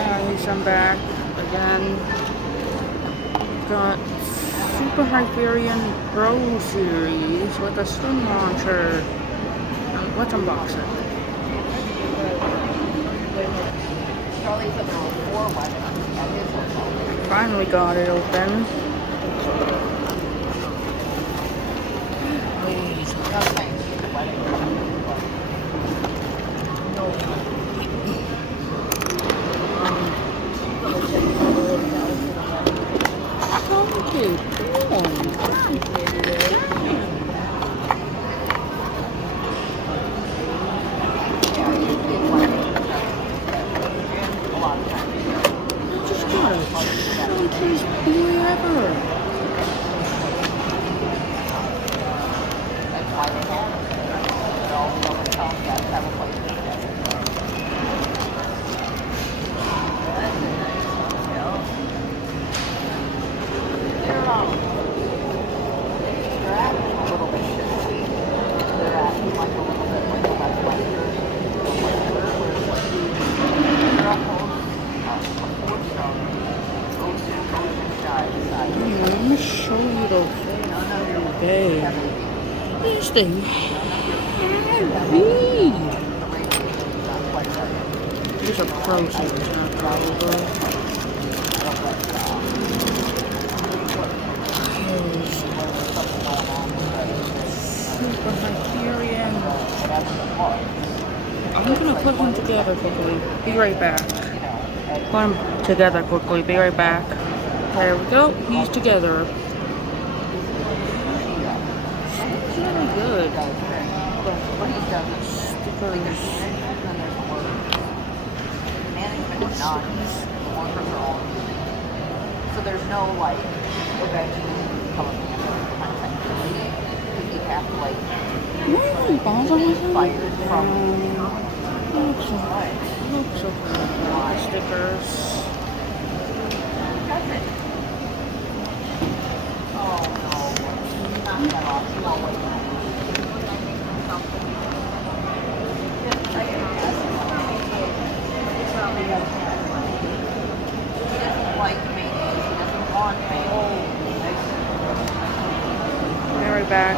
Guys, I'm back again. Got Super Hyperion Pro Series with a stun launcher. Let's unbox it. Finally got it open. Let me show you the bag. This thing heavy. These are Pro Series, not Pro. Super Hyperion. I'm gonna put them together quickly. Be right back. Put them together quickly. Be right back. There we go. He's together. It's really good. Stickers. So there's no like eventually become a manager kind of thing. Because you have to like Really bother with them? fired from Looks so good. Stickers. oh no. Knock that off. You won't wait. He doesn't like mayonnaise. He doesn't want mayonnaise. Be right back.